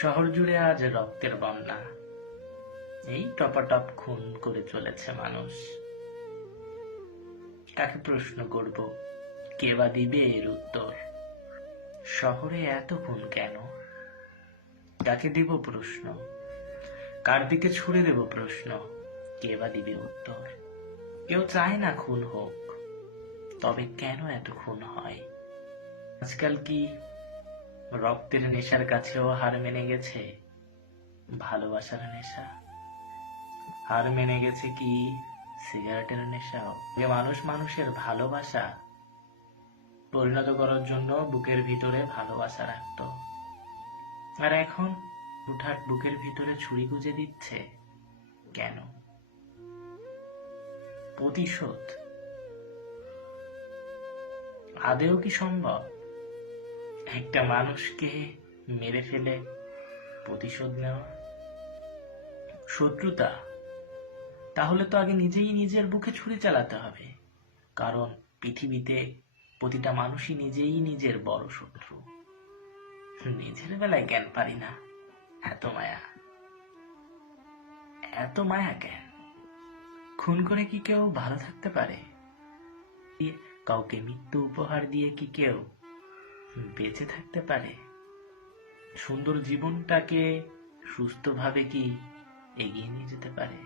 শহর জুড়ে আজ রক্তের বন্যা। এই টপাটপ খুন করে চলেছে মানুষ। কাকে প্রশ্ন করব, কে বা দিবে এর উত্তর? শহরে এত খুন কেন? কাকে দিব প্রশ্ন? কার দিকে ছুড়ে দেব প্রশ্ন? কে বা দিবে উত্তর? কেউ চায় না খুন হোক, তবে কেন এত খুন হয়? আজকাল কি রক্তের নেশার কাছেও হার মেনে গেছে ভালোবাসার নেশা? হার মেনে গেছে কি সিগারেটের নেশাও? যে মানুষ মানুষের ভালোবাসা পরিণত করার জন্য বুকের ভিতরে ভালোবাসা রাখতো, আর এখন হুটহাট বুকের ভিতরে ছুরি গুজে দিচ্ছে কেন? প্রতিশোধ আদেও কি সম্ভব? একটা মানুষকে মেরে ফেলে প্রতিশোধ নেওয়া? শত্রুতা, তাহলে তো আগে নিজেই নিজের বুকে ছুরি চালাতে হবে, কারণ পৃথিবীতে প্রতিটা মানুষই নিজেই নিজের বড় শত্রু। নিজের বেলায় জ্ঞান পারি না, এত মায়া, এত মায়া কেন? খুন করে কি কেউ ভালো থাকতে পারে? কাউকে মৃত্যু উপহার দিয়ে কি কেউ বেঁচে থাকতে পারে? সুন্দর জীবনটাকে সুস্থভাবে কি এগিয়ে নিয়ে যেতে পারে?